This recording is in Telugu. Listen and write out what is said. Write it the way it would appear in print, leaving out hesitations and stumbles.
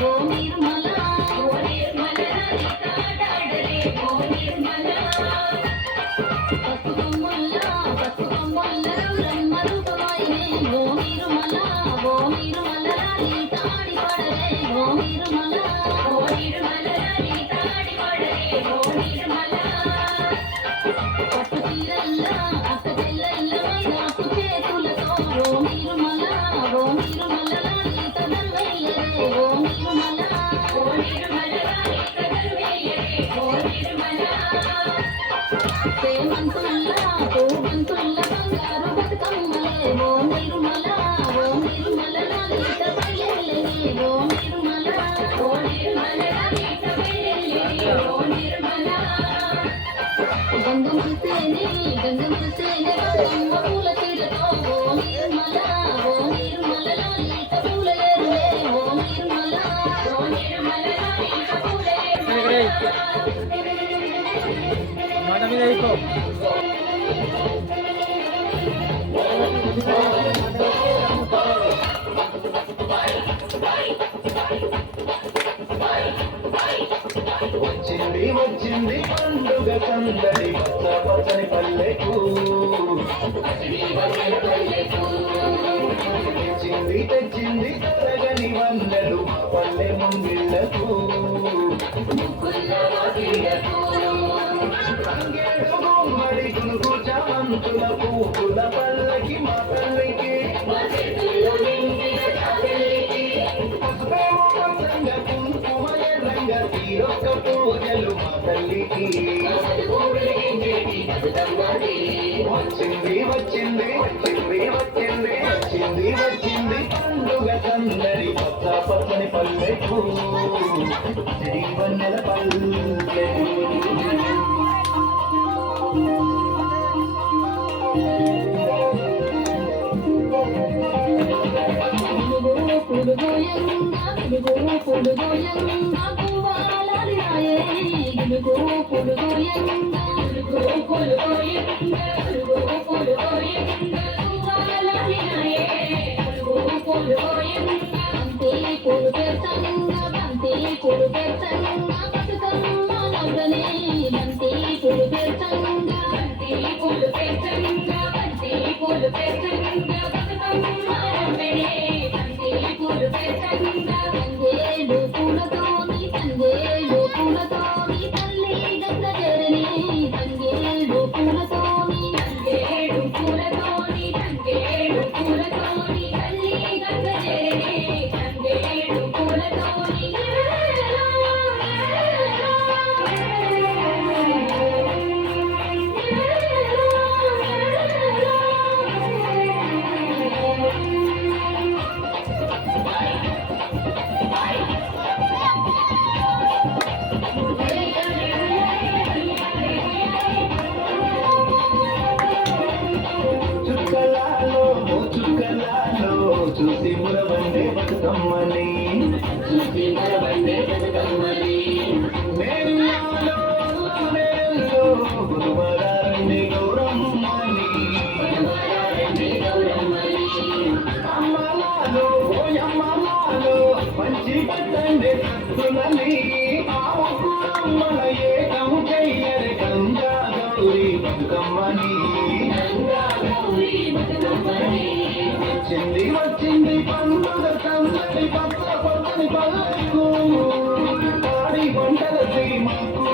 ఓ నిర్మల ఓ నిర్మల తాడాడలే ఓ నిర్మల పసుకొమ్మల్ల పసుకొమ్మల్ల బ్రహ్మరూపమైనే ఓ నిర్మల ఓ నిర్మల తాడి పడలే ఓ నిర్మల ఓ నిర్మల తాడి పడలే ఓ నిర్మల పట్టు చీరల్ల అక్క చెల్లెల్ల మైదాకు చేతులతో ఓ నిర్మల ఓ నిర్మల లాలిత గల్వయ్యరే ఓ నిర్మల ఓ నిర్మల లాలిత గల్వయ్యరే ఓ నిర్మల సేమంతుల్ల పూవంతుల్ల బంగారు బతుకమ్మలే ఓ నిర్మల లాలిత బయలెల్లే ఓ నిర్మల లాలిత బయలెల్లే ఓ నిర్మల గంగముసేనే గంగముసేనే గంగమ్మ పూల తీరతో ఓ నిర్మల లాలిత పూల ఏరులే ఓ నిర్మల లాలిత పూల ఏరులే మాట మీద అయిపో వచ్చింది వచ్చింది పండుగ సందడి పచ్చ పచ్చని పల్లెకు తెచ్చింది తెచ్చింది తరగని వందలు మా పల్లె ముంగిళ్లకు తంగేడు గుమ్మడి గునుగు చామంతుల పూల పల్లకి మా తల్లికి పసుపేమో పచ్చంగా కుంకుమ ఎర్రంగా తీరొక్క పూజలు మా తల్లికి వచ్చింది వచ్చింది వచ్చింది వచ్చింది వచ్చింది వచ్చింది పండుగ సందడి పచ్చ పచ్చని పల్లెకు శ్రీవన్నెల పల్లెకు పుడుగోయంగా పుడుగోయంగా పువ్వాలాలినాయే గిలుగో పుడుగోయంగా పుడుగోయంగా పువ్వాలాలినాయే పుడుగోయంగా బంతి పూలు పెడతాంగా బంతి పూలు పెడతాంగా బతుకమ్మ నవ్వనే బంతి పూలు పెడతాంగా బంతి పూలు పెడతాంగా బంతి పూలు పెడతాంగా బతుకమ్మ నవ్వనే తంగేడు పూలతోని తల్లి గంగ జరణి తంగేడు పూలతోని తల్లి గంగ జరణి తంగేడు పూలతోని చూసి మురవండే బతుకమ్మని మేల్లో గురువరారండి గౌరమ్మని అమ్మలాలో ఓయమ్మలాలో మంచి పట్టండి సత్తులని ఆవుకుమ్మల ఏకం చెయ్యరి గంగా గౌరీ బతుకమ్మని వచ్చింది వచ్చింది పండుగ సందడి పచ్చ పచ్చని పల్లెకు పాడి వంటల శ్రీమాకు